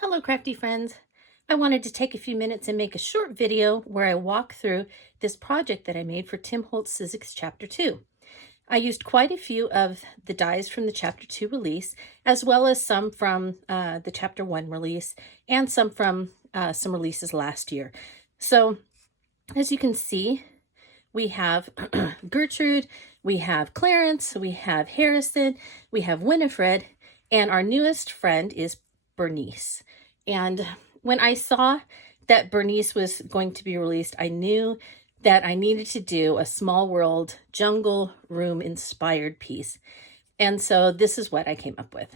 Hello crafty friends. I wanted to take a few minutes and make a short video where I walk through this project that I made for Tim Holtz Sizzix Chapter 2. I used quite a few of the dies from the Chapter 2 release, as well as some from the Chapter 1 release, and some from some releases last year. So, as you can see, we have Gertrude, we have Clarence, we have Harrison, we have Winifred, and our newest friend is Bernice. And when I saw that Bernice was going to be released, I knew that I needed to do a small world jungle room inspired piece. And so this is what I came up with.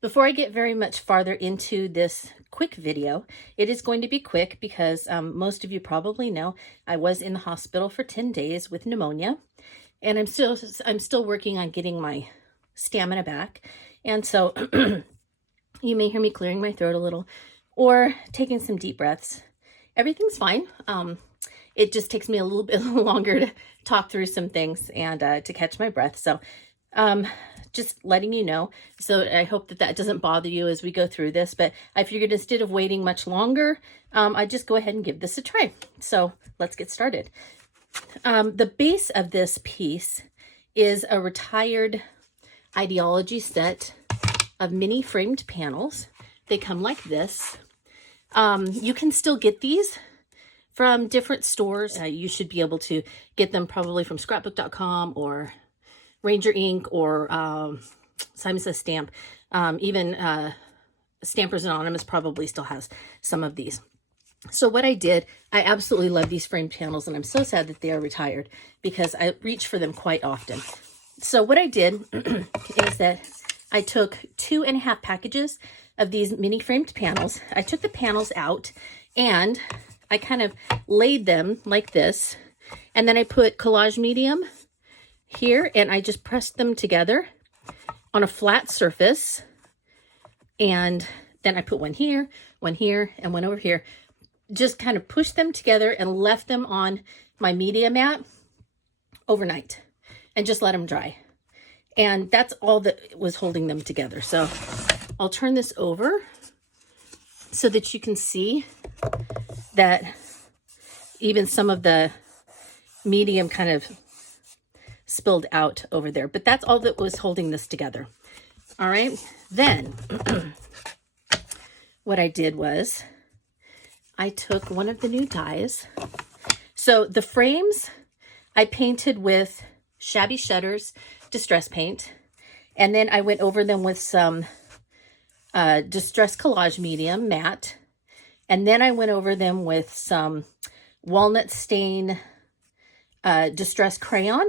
Before I get very much farther into this quick video, it is going to be quick because most of you probably know I was in the hospital for 10 days with pneumonia, and I'm still working on getting my stamina back. And so you may hear me clearing my throat a little or taking some deep breaths. Everything's fine. It just takes me a little bit longer to talk through some things and to catch my breath. So just letting you know. So I hope that doesn't bother you as we go through this. But I figured instead of waiting much longer, I'd just go ahead and give this a try. So let's get started. The base of this piece is a retired Ideaology set of mini framed panels. They come like this. You can still get these from different stores. You should be able to get them probably from scrapbook.com or Ranger Ink or Simon Says Stamp. Even Stampers Anonymous probably still has some of these. So what I did, I absolutely love these framed panels, and I'm so sad that they are retired because I reach for them quite often. So what I did is that I took 2.5 packages of these mini framed panels. I took the panels out and I kind of laid them like this. And then I put Collage Medium here and I just pressed them together on a flat surface. And then I put one here, and one over here. Just kind of pushed them together and left them on my media mat overnight and just let them dry. And that's all that was holding them together. So I'll turn this over so that you can see that even some of the medium kind of spilled out over there. But that's all that was holding this together. All right. Then what I did was I took one of the new dies. So the frames I painted with Shabby Shutters Distress Paint, and then I went over them with some Distress Collage Medium Matte, and then I went over them with some Walnut Stain Distress Crayon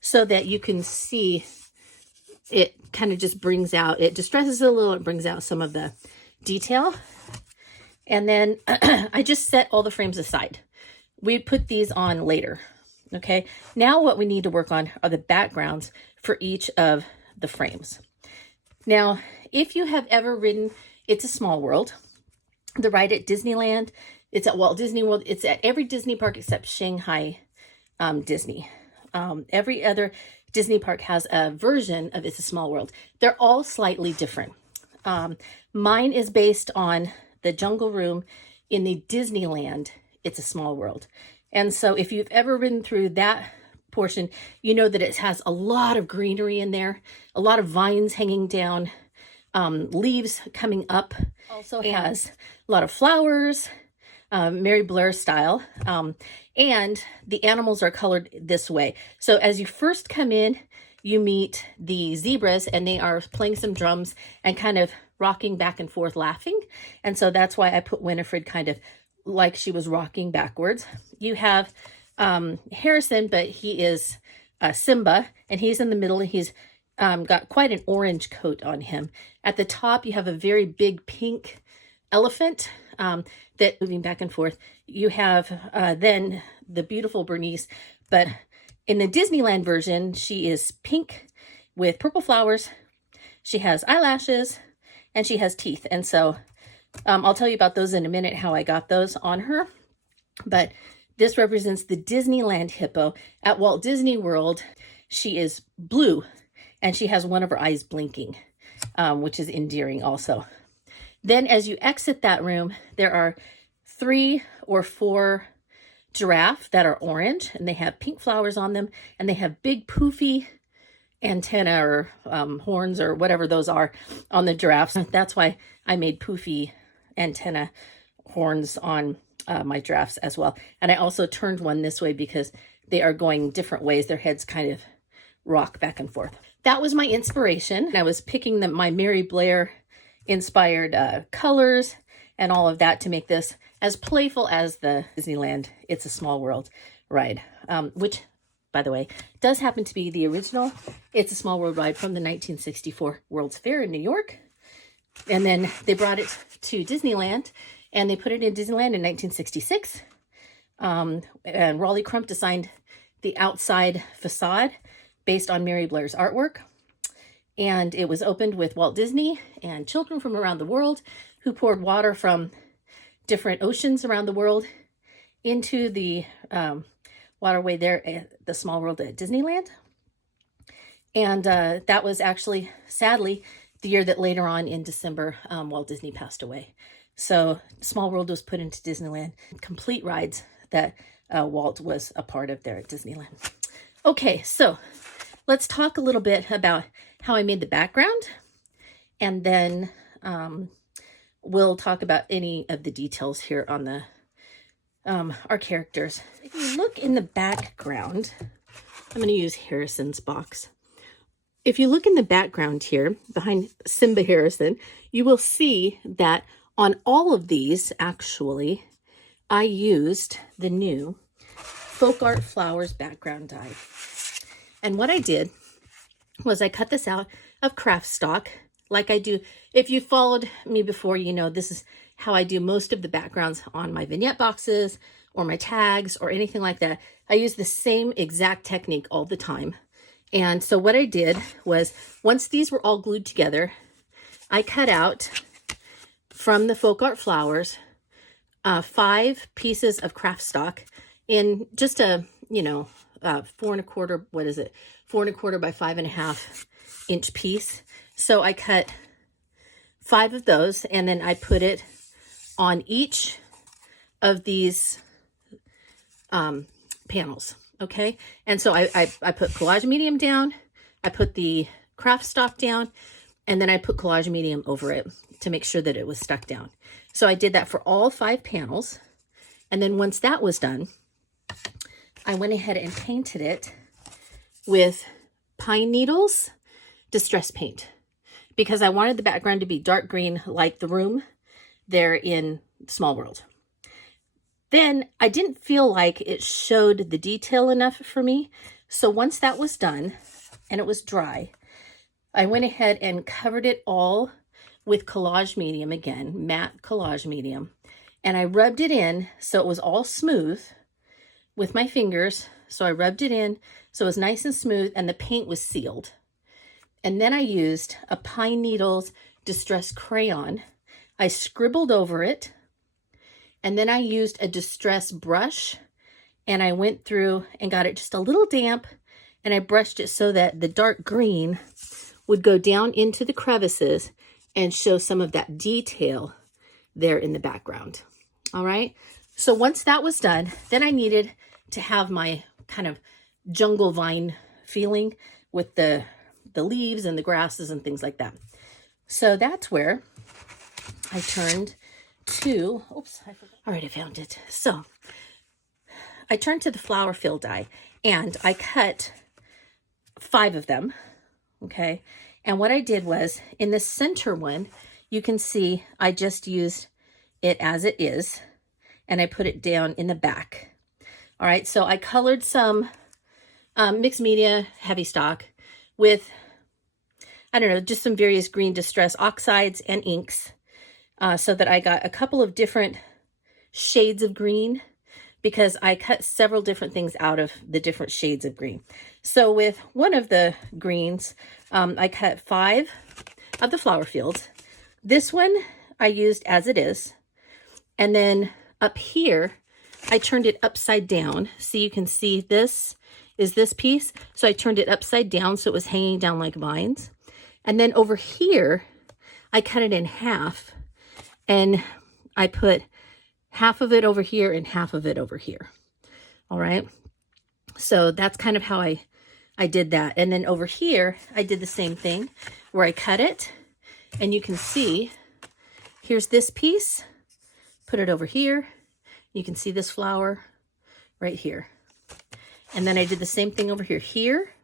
so that you can see it kind of just brings out, it distresses it a little, it brings out some of the detail. And then I just set all the frames aside. We put these on later. Okay, now what we need to work on are the backgrounds for each of the frames. Now, if you have ever ridden It's a Small World, the ride at Disneyland, it's at Walt Disney World, it's at every Disney park except Shanghai Disney. Every other Disney park has a version of It's a Small World. They're all slightly different. Mine is based on the jungle room in the Disneyland It's a Small World. And so if you've ever ridden through that portion, you know that it has a lot of greenery in there, a lot of vines hanging down, leaves coming up. Also has a lot of flowers, Mary Blair style, and the animals are colored this way. So as you first come in, you meet the zebras and they are playing some drums and kind of rocking back and forth laughing. And so that's why I put Winifred kind of like she was rocking backwards. You have Harrison, but he is Simba, and he's in the middle, and he's got quite an orange coat on him. At the top, you have a very big pink elephant that moving back and forth. You have then the beautiful Bernice, but in the Disneyland version, she is pink with purple flowers. She has eyelashes, and she has teeth. And so I'll tell you about those in a minute, how I got those on her. But this represents the Disneyland hippo. At Walt Disney World, she is blue, and she has one of her eyes blinking, which is endearing also. Then as you exit that room, there are 3 or 4 giraffe that are orange, and they have pink flowers on them, and they have big poofy antenna or horns or whatever those are on the giraffes. That's why I made poofy antenna horns on my giraffes as well. And I also turned one this way because they are going different ways. Their heads kind of rock back and forth. That was my inspiration. I was picking my Mary Blair inspired colors and all of that to make this as playful as the Disneyland It's a Small World ride, which, by the way, does happen to be the original It's a Small World ride from the 1964 World's Fair in New York. And then they brought it to Disneyland, and they put it in Disneyland in 1966. And Raleigh Crump designed the outside facade based on Mary Blair's artwork. And it was opened with Walt Disney and children from around the world who poured water from different oceans around the world into the waterway there at the Small World at Disneyland. And that was actually, sadly, the year that later on in December, Walt Disney passed away. So Small World was put into Disneyland. Complete rides that Walt was a part of there at Disneyland. Okay, so let's talk a little bit about how I made the background, and then we'll talk about any of the details here on the our characters. If you look in the background, I'm going to use Harrison's box. If you look in the background here, behind Simba Harrison, you will see that on all of these, actually, I used the new Folk Art Flowers background die. And what I did was I cut this out of craft stock, like I do. If you followed me before, you know this is how I do most of the backgrounds on my vignette boxes or my tags or anything like that. I use the same exact technique all the time. And so what I did was, once these were all glued together, I cut out from the Folk Art Flowers 5 pieces of craft stock in just a, 4¼ what is it? 4¼ by 5½ inch piece. So I cut 5 of those, and then I put it on each of these panels. Okay, and so I put Collage Medium down, I put the craft stock down, and then I put Collage Medium over it to make sure that it was stuck down. So I did that for all 5 panels, and then once that was done, I went ahead and painted it with Pine Needles Distress Paint, because I wanted the background to be dark green like the room there in Small World. Then I didn't feel like it showed the detail enough for me. So once that was done and it was dry, I went ahead and covered it all with Collage Medium again, matte Collage Medium. And I rubbed it in so it was all smooth with my fingers. So I rubbed it in so it was nice and smooth and the paint was sealed. And then I used a Pine Needles Distress Crayon. I scribbled over it. And then I used a distress brush, and I went through and got it just a little damp, and I brushed it so that the dark green would go down into the crevices and show some of that detail there in the background. All right. So once that was done, then I needed to have my kind of jungle vine feeling with the leaves and the grasses and things like that. So that's where I turned to, oops, I forgot. All right, I found it. So I turned to the flower fill die, and I cut 5 of them, okay? And what I did was, in the center one, you can see I just used it as it is, and I put it down in the back. All right, so I colored some Mixed Media Heavystock with, I don't know, just some various green distress oxides and inks, so that I got a couple of different shades of green, because I cut several different things out of the different shades of green. So with one of the greens, I cut 5 of the flower fields. This one I used as it is. And then up here, I turned it upside down. So you can see this is this piece. So I turned it upside down so it was hanging down like vines. And then over here, I cut it in half and I put half of it over here and half of it over here. All right. So that's kind of how I did that. And then over here, I did the same thing where I cut it, and you can see here's this piece, put it over here. You can see this flower right here. And then I did the same thing over here. Here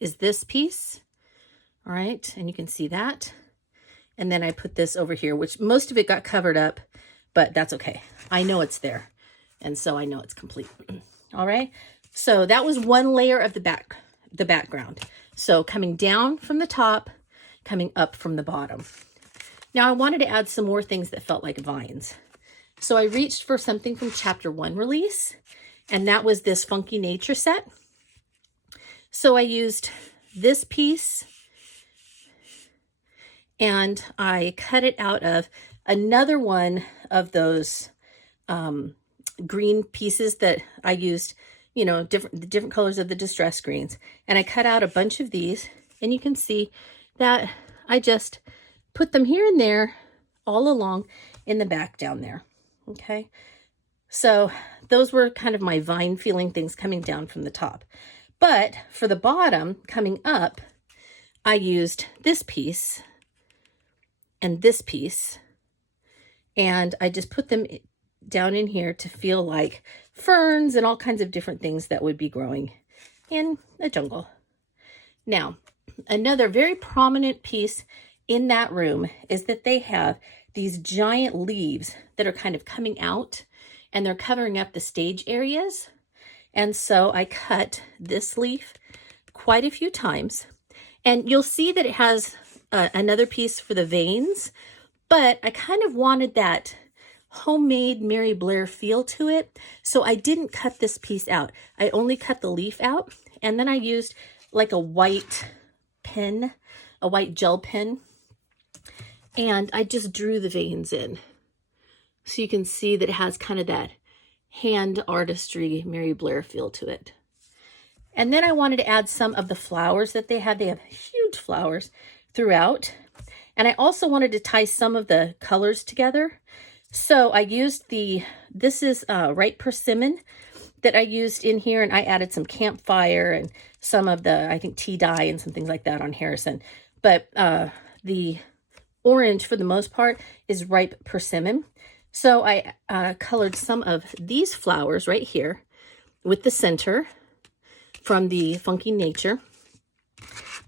is this piece. All right. And you can see that. And then I put this over here, which most of it got covered up, but that's okay. I know it's there. And so I know it's complete. All right. So that was one layer of the background. So coming down from the top, coming up from the bottom. Now I wanted to add some more things that felt like vines. So I reached for something from Chapter 1 release, and that was this Funky Nature set. So I used this piece, and I cut it out of another one of those green pieces that I used, you know, different colors of the distress greens. And I cut out a bunch of these, and you can see that I just put them here and there all along in the back down there. Okay. So those were kind of my vine feeling things coming down from the top. But for the bottom coming up, I used this piece and this piece, and I just put them down in here to feel like ferns and all kinds of different things that would be growing in a jungle. Now, another very prominent piece in that room is that they have these giant leaves that are kind of coming out, and they're covering up the stage areas. And so I cut this leaf quite a few times, and you'll see that it has another piece for the veins, but I kind of wanted that homemade Mary Blair feel to it. So I didn't cut this piece out. I only cut the leaf out, and then I used like a white pen, a white gel pen, and I just drew the veins in. So you can see that it has kind of that hand artistry Mary Blair feel to it. And then I wanted to add some of the flowers that they had. They have huge flowers throughout. And I also wanted to tie some of the colors together. So I used this is ripe persimmon that I used in here, and I added some campfire and some of the, I think, tea dye and some things like that on Harrison. But the orange, for the most part, is ripe persimmon. So I colored some of these flowers right here with the center from the Funky Nature.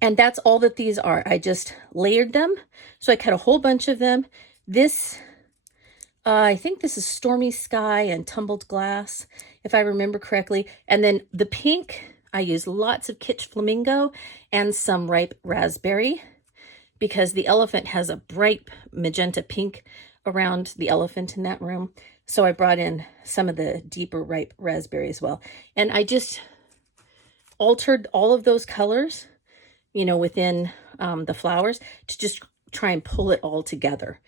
And that's all that these are. I just layered them. So I cut a whole bunch of them. This, I think this is Stormy Sky and Tumbled Glass, if I remember correctly. And then the pink, I used lots of Kitsch Flamingo and some ripe raspberry, because the elephant has a bright magenta pink around the elephant in that room. So I brought in some of the deeper ripe raspberry as well. And I just altered all of those colors, you know, within the flowers to just try and pull it all together.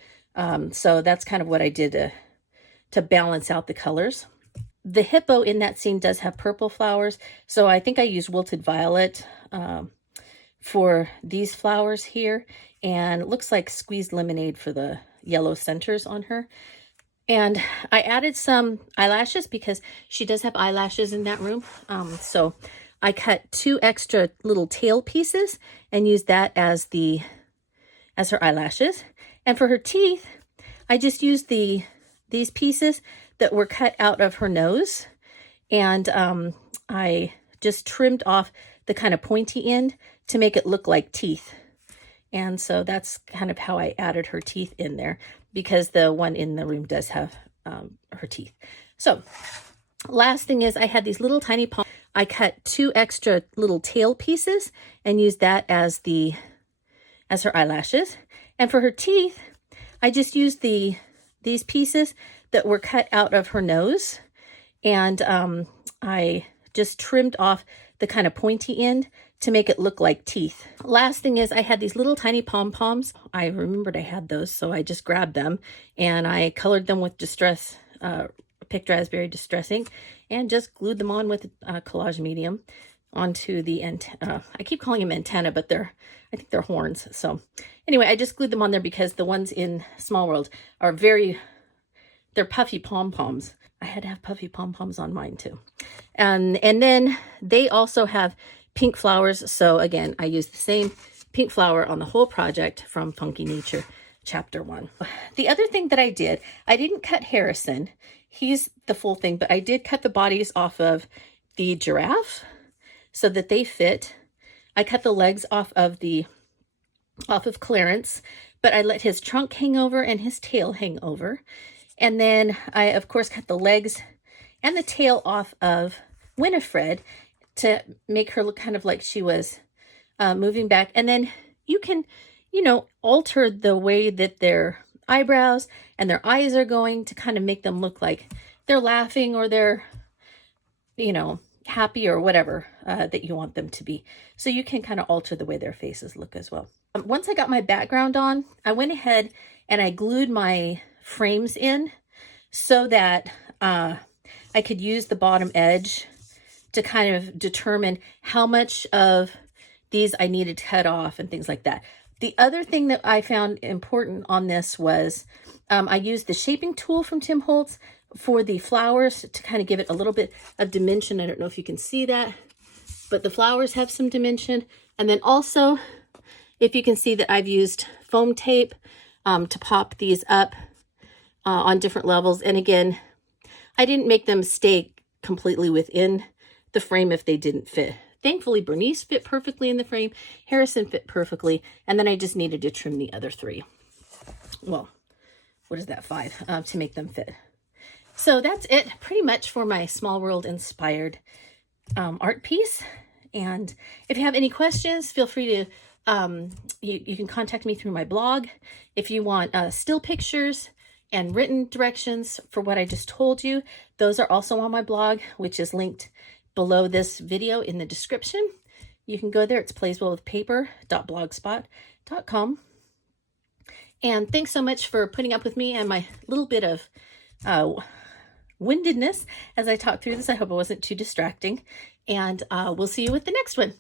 So that's kind of what I did to balance out the colors. The hippo in that scene does have purple flowers. So I think I used Wilted Violet for these flowers here, and it looks like squeezed lemonade for the yellow centers on her. And I added some eyelashes because she does have eyelashes in that room. So I cut 2 extra little tail pieces and used that as her eyelashes. And for her teeth, I just used these pieces that were cut out of her nose, and I just trimmed off the kind of pointy end to make it look like teeth. And so that's kind of how I added her teeth in there, because the one in the room does have her teeth. So last thing is I had these little tiny palms. I cut 2 extra little tail pieces and used that as her eyelashes. And for her teeth, I just used these pieces that were cut out of her nose, and I just trimmed off the kind of pointy end to make it look like teeth. Last thing is I had these little tiny pom-poms. I remembered I had those, so I just grabbed them and I colored them with picked raspberry distress ink and just glued them on with collage medium. onto the antenna. I keep calling them antenna, but I think they're horns. So anyway, I just glued them on there because the ones in Small World are they're puffy pom-poms. I had to have puffy pom-poms on mine too. And then they also have pink flowers. So again, I used the same pink flower on the whole project from Funky Nature Chapter 1. The other thing that I didn't cut Harrison. He's the full thing, but I did cut the bodies off of the giraffe so that they fit. I cut the legs off of Clarence, but I let his trunk hang over and his tail hang over. And then I, of course, cut the legs and the tail off of Winifred to make her look kind of like she was moving back. And then you can, alter the way that their eyebrows and their eyes are going to kind of make them look like they're laughing or they're, happy or whatever that you want them to be. So you can kind of alter the way their faces look as well. Once I got my background on, I went ahead and I glued my frames in so that I could use the bottom edge to kind of determine how much of these I needed to cut off and things like that. The other thing that I found important on this was I used the shaping tool from Tim Holtz for the flowers to kind of give it a little bit of dimension. I don't know if you can see that, but the flowers have some dimension. And then also, if you can see that I've used foam tape to pop these up on different levels. And again, I didn't make them stay completely within the frame if they didn't fit. Thankfully, Bernice fit perfectly in the frame. Harrison fit perfectly. And then I just needed to trim the other 3. Well, what is that, 5 to make them fit. So that's it pretty much for my Small World inspired art piece. And if you have any questions, feel free to, you can contact me through my blog. If you want still pictures and written directions for what I just told you, those are also on my blog, which is linked below this video in the description. You can go there. It's playswellwithpaper.blogspot.com. And thanks so much for putting up with me and my little bit of windedness as I talk through this. I hope it wasn't too distracting. And we'll see you with the next one.